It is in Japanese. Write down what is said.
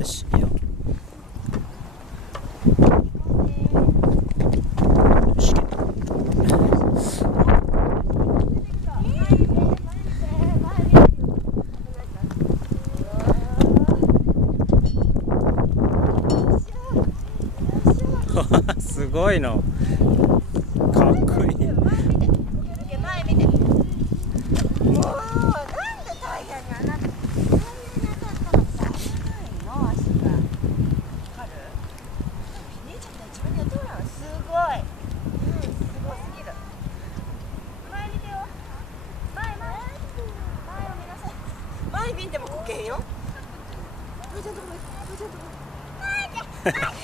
よし、いいよ。よしすごいの。かっこいい。前見て。もうなんでタイヤにあなた。タイヤに当たったらさ、危ないの足が。わかる？姉ちゃんたち自分でやってごらん。すごい。すごすぎる。前見てよ。前を見なさい。前見てもこけんよ。ちゃんとこれ。ちゃんとこれ。